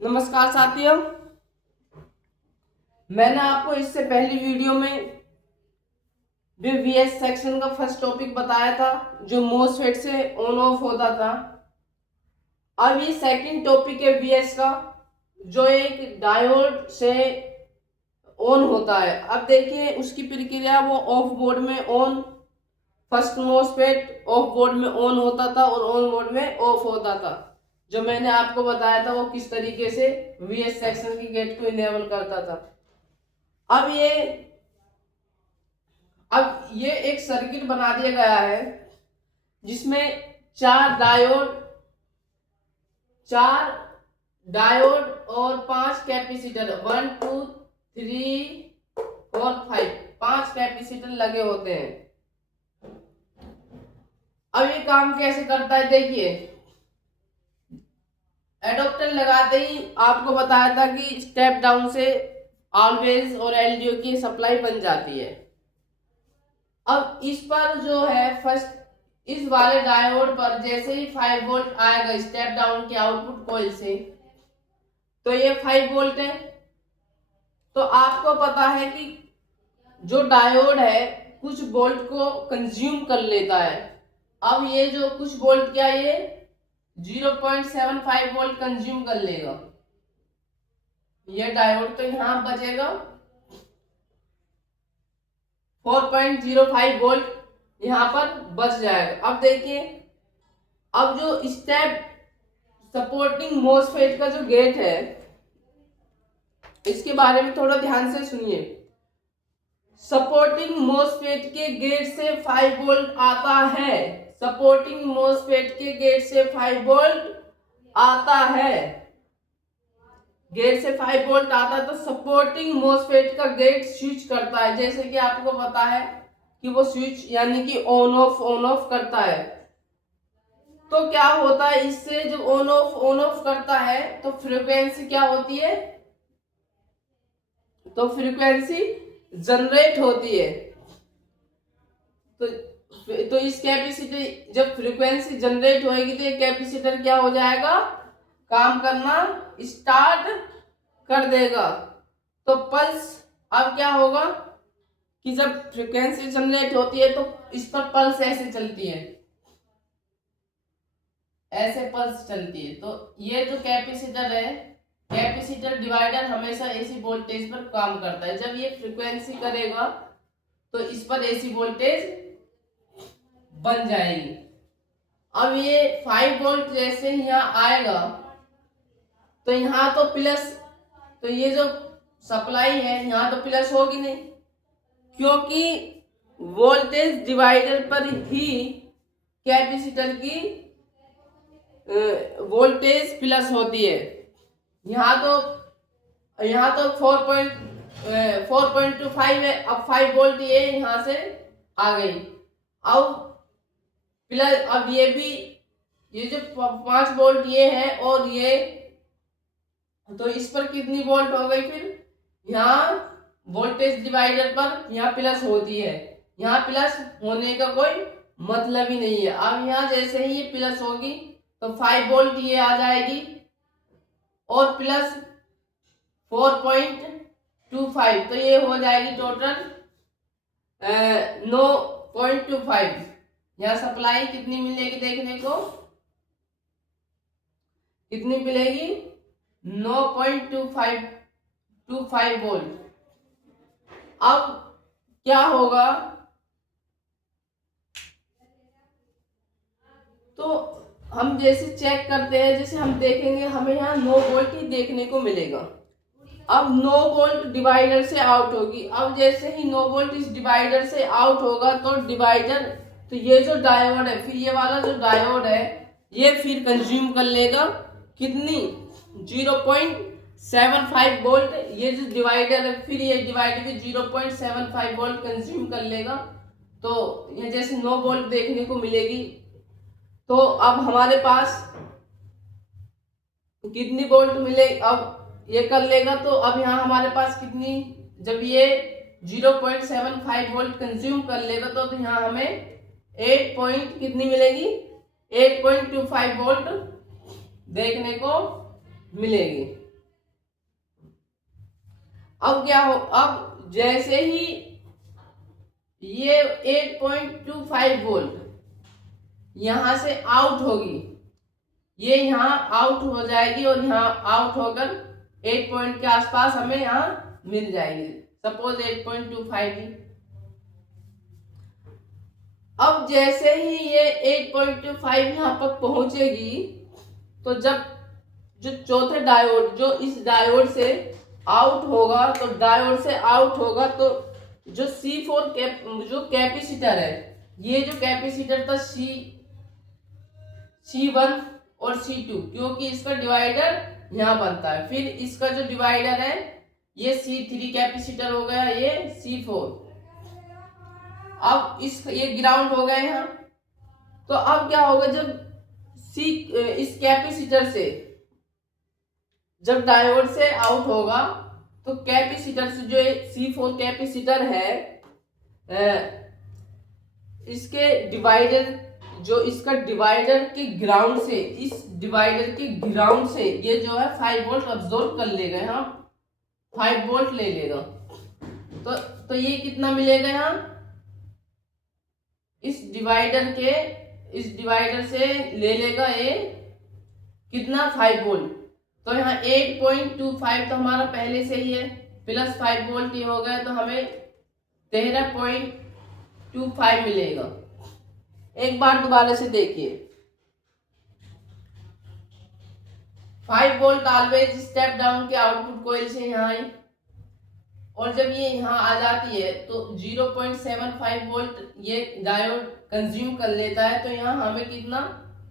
नमस्कार साथियों, मैंने आपको इससे पहली वीडियो में जो वीएस सेक्शन का फर्स्ट टॉपिक बताया था जो मोसफेट से ऑन ऑफ होता था। अब ये सेकंड टॉपिक है वीएस का जो एक डायोड से ऑन होता है। अब देखिए उसकी प्रक्रिया, वो ऑफ मोड में on, first MOSFET of mode में ऑन होता था और ऑन मोड में ऑफ होता था। जो मैंने आपको बताया था वो किस तरीके से वीएस सेक्शन की गेट को इनेबल करता था। अब ये एक सर्किट बना दिया गया है जिसमें चार डायोड और 5 कैपेसिटर, 1 2 3 4 5, 5 कैपेसिटर लगे होते हैं। अब ये काम कैसे करता है देखिए। एडोप्टर लगाते ही आपको बताया था कि स्टेप डाउन से ऑलवेज और एलडीओ की सप्लाई बन जाती है। अब इस पर जो है फर्स्ट, इस वाले डायोड पर जैसे ही 5 वोल्ट आएगा स्टेप डाउन के आउटपुट कॉइल से, तो ये 5 वोल्ट है। तो आपको पता है कि जो डायोड है कुछ वोल्ट को कंज्यूम कर लेता है। अब ये जो कुछ वोल्ट, क्या ये 0.75 वोल्ट कंज्यूम कर लेगा। ये डायोड तो यहां बचेगा 4.05 वोल्ट यहां पर बच जाएगा। अब देखिए, अब जो स्टेप सपोर्टिंग मोसफेट का जो गेट है इसके बारे में थोड़ा ध्यान से सुनिए। सपोर्टिंग मोसफेट के गेट से 5 वोल्ट आता है। सपोर्टिंग मोसफेट के गेट से 5 वोल्ट आता है। गेट से 5 वोल्ट आता है तो सपोर्टिंग मोसफेट का गेट स्विच करता है। जैसे कि आपको पता है कि वो स्विच यानी कि ऑन ऑफ करता है। तो क्या होता है, इससे जब ऑन ऑफ करता है तो फ्रीक्वेंसी क्या होती है, तो फ्रीक्वेंसी जनरेट होती है। तो इस कैपेसिटर, जब फ्रीक्वेंसी जनरेट होएगी तो ये कैपेसिटर क्या हो जाएगा, काम करना स्टार्ट कर देगा। तो पल्स अब क्या होगा कि जब फ्रीक्वेंसी जनरेट होती है तो इस पर पल्स ऐसे चलती है, ऐसे पल्स चलती है। तो ये जो कैपेसिटर है, कैपेसिटर डिवाइडर हमेशा एसी वोल्टेज पर काम करता है। जब ये फ्रीक्वेंसी करेगा तो इस पर एसी वोल्टेज बन जाएगी। अब ये 5 वोल्ट जैसे यहाँ आएगा तो यहाँ तो प्लस, तो ये जो सप्लाई है यहाँ तो प्लस होगी नहीं, क्योंकि वोल्टेज डिवाइडर पर ही कैपेसिटर की वोल्टेज प्लस होती है। यहाँ तो 4.25 है। अब 5 वोल्ट ये यहाँ से आ गई। अब प्लस, अब ये भी, ये जो 5 वोल्ट ये है और ये, तो इस पर कितनी वोल्ट हो गई फिर, यहाँ वोल्टेज डिवाइडर पर यहाँ प्लस होती है। यहाँ प्लस होने का कोई मतलब ही नहीं है। अब यहाँ जैसे ही ये प्लस होगी तो 5 वोल्ट ये आ जाएगी और प्लस 4.25, तो ये हो जाएगी टोटल 9.25। यहाँ सप्लाई कितनी मिलेगी देखने को, कितनी मिलेगी 9.25 वोल्ट। अब क्या होगा, तो हम जैसे चेक करते हैं, जैसे हम देखेंगे हमें यहाँ 9 वोल्ट ही देखने को मिलेगा। अब 9 वोल्ट डिवाइडर से आउट होगी। अब जैसे ही 9 वोल्ट इस डिवाइडर से आउट होगा तो डिवाइडर, तो ये जो डायोड है, फिर ये वाला जो डायोड है ये फिर कंज्यूम कर लेगा कितनी, 0.75 वोल्ट। ये जो डिवाइडर है फिर ये डिवाइडर भी 0.75 वोल्ट कंज्यूम कर लेगा। तो ये जैसे 9 वोल्ट देखने को मिलेगी। तो अब हमारे पास कितनी वोल्ट मिले, अब ये कर लेगा तो अब यहाँ हमारे पास कितनी, जब ये 0.75 वोल्ट कंज्यूम कर लेगा तो यहाँ हमें 8 पॉइंट कितनी मिलेगी, 8.25 वोल्ट देखने को मिलेगी। अब क्या हो, अब जैसे ही ये 8.25 वोल्ट यहां से आउट होगी, ये यहाँ आउट हो जाएगी और यहाँ आउट होकर 8 पॉइंट के आसपास हमें यहाँ मिल जाएगी, सपोज 8.25 ही। अब जैसे ही ये 8.25 यहाँ पर पहुंचेगी, तो जब जो चौथे डायोड जो इस डायोड से आउट होगा, तो डायोड से आउट होगा तो जो C4 जो कैपेसिटर है, ये जो कैपेसिटर था C1 और C2, क्योंकि इसका डिवाइडर यहाँ बनता है, फिर इसका जो डिवाइडर है ये C3 कैपेसिटर हो गया, ये C4। अब ये ग्राउंड हो गया यहाँ। तो अब क्या होगा, जब इस कैपेसिटर से जब डायोड से आउट होगा, तो कैपेसिटर से जो C4 कैपेसिटर है, इसके डिवाइडर जो इसका डिवाइडर के ग्राउंड से, इस डिवाइडर के ग्राउंड से ये जो है 5 वोल्ट अब्सॉर्ब कर लेगा, यहाँ 5 वोल्ट ले लेगा। तो ये कितना मिलेगा यहाँ, इस डिवाइडर से ले लेगा ये कितना, 5 वोल्ट। तो यहाँ 8.25 तो हमारा पहले से ही है, प्लस 5 वोल्ट ये हो गया, तो हमें 13.25 मिलेगा। एक बार दोबारा से देखिए, 5 वोल्ट ऑलवेज स्टेप डाउन के आउटपुट कोइल से यहाँ आई, और जब ये यहाँ आ जाती है तो 0.75 वोल्ट ये डायोड कंज्यूम कर लेता है, तो यहाँ हमें कितना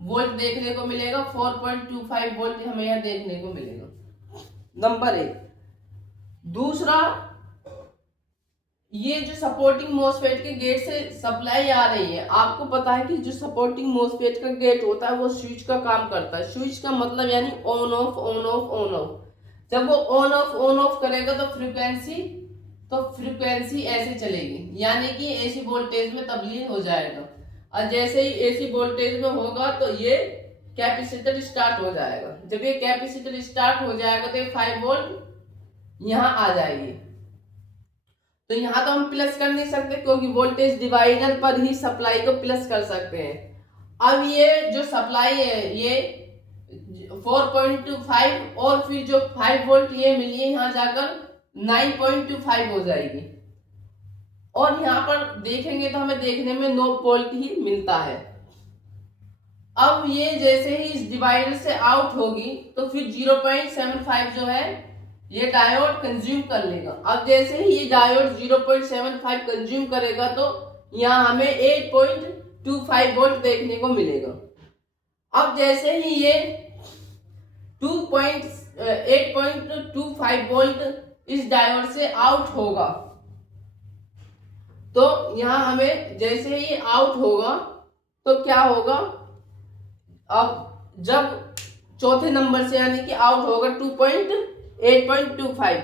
वोल्ट देखने को मिलेगा, 4.25 वोल्ट हमें यहाँ देखने को मिलेगा, नंबर 1। दूसरा, ये जो सपोर्टिंग मोसफेट के गेट से सप्लाई आ रही है, आपको पता है कि जो सपोर्टिंग मोसफेट का गेट होता है वो स्विच का काम करता है। स्विच का मतलब यानी on off on off on off. जब वो ऑन ऑफ करेगा तो फ्रीक्वेंसी ऐसे चलेगी, यानी कि एसी वोल्टेज में तब्दील हो जाएगा, और जैसे ही एसी वोल्टेज में होगा तो ये कैपेसिटर स्टार्ट हो जाएगा। जब ये कैपेसिटर स्टार्ट हो जाएगा तो ये 5 वोल्ट यहाँ आ जाएगी। तो यहाँ तो हम प्लस कर नहीं सकते, क्योंकि वोल्टेज डिवाइडर पर ही सप्लाई को प्लस कर सकते हैं। अब ये जो सप्लाई है ये 4.25 और फिर जो 5 वोल्ट ये मिली है, यहाँ जाकर 9.25 हो जाएगी, और यहाँ पर देखेंगे तो हमें देखने में 9 वोल्ट ही मिलता है। अब ये जैसे ही इस डिवाइडर से आउट होगी तो फिर 0.75 जो है ये डायोड कंज्यूम कर लेगा। अब जैसे ही ये डायोड 0.75 कंज्यूम करेगा तो यहाँ हमें 8.25 वोल्ट देखने को मिलेगा। अब जैसे ही ये 8.25 वोल्ट इस डायोड से आउट होगा, तो यहाँ हमें जैसे ही आउट होगा तो क्या होगा, अब जब चौथे नंबर से यानी कि आउट होगा 8.25,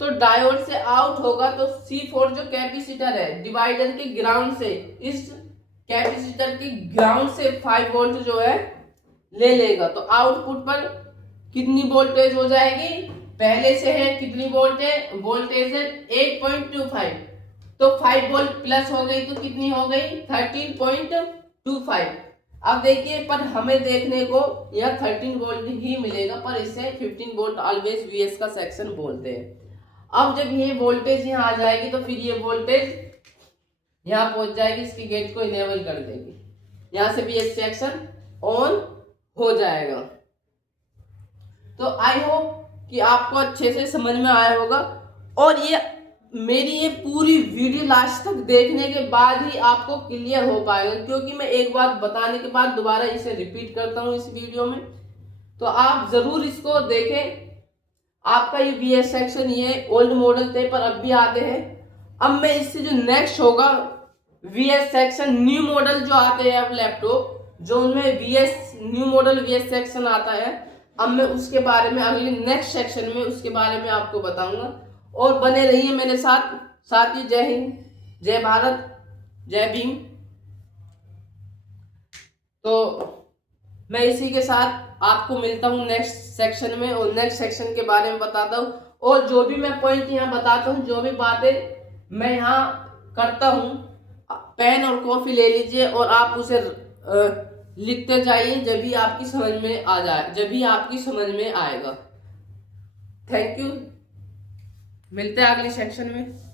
तो डायोड से आउट होगा तो C4 जो कैपेसिटर है डिवाइडर के ग्राउंड से, इस कैपेसिटर के ग्राउंड से 5 वोल्ट जो है ले लेगा। तो आउटपुट पर कितनी वोल्टेज हो जाएगी, पहले से है कितनी वोल्टेज है 8.25, तो 5 वोल्ट प्लस हो गई तो कितनी हो गई 13.25। अब देखिए, पर हमें देखने को यह 13 वोल्ट ही मिलेगा, पर इसे 15 वोल्ट ऑलवेज वीएस का सेक्शन बोलते हैं। अब जब ये वोल्टेज यहाँ आ जाएगी तो फिर ये वोल्टेज यहाँ पहुंच जाएगी, इसके गेट को इनेबल कर देगी, यहाँ से वीएस सेक्शन ऑन हो जाएगा। तो आई होप कि आपको अच्छे से समझ में आया होगा, और ये मेरी ये पूरी वीडियो लास्ट तक देखने के बाद ही आपको क्लियर हो पाएगा, क्योंकि मैं एक बात बताने के बाद दोबारा इसे रिपीट करता हूँ इस वीडियो में। तो आप जरूर इसको देखें। आपका ये वीएस सेक्शन ये ओल्ड मॉडल थे पर अब भी आते हैं। अब मैं इससे जो नेक्स्ट होगा वीएस सेक्शन न्यू मॉडल जो आते हैं अब लैपटॉप, जो उनमें VS new model VS section आता है, अब मैं उसके बारे में अगले नेक्स्ट सेक्शन में उसके बारे में आपको बताऊंगा। और बने रहिए मेरे साथ ही। जय हिंद, जय भारत, जय भीम। तो मैं इसी के साथ आपको मिलता हूँ नेक्स्ट सेक्शन में, और नेक्स्ट सेक्शन के बारे में बताता हूँ। और जो भी मैं पॉइंट यहाँ बताता हूँ, जो भी बातें मैं यहाँ करता हूँ, पेन और कॉपी ले लीजिए और आप उसे लिखते जाइए, जब भी आपकी समझ में आ जाए, जब भी आपकी समझ में आएगा। थैंक यू, मिलते हैं अगले सेक्शन में।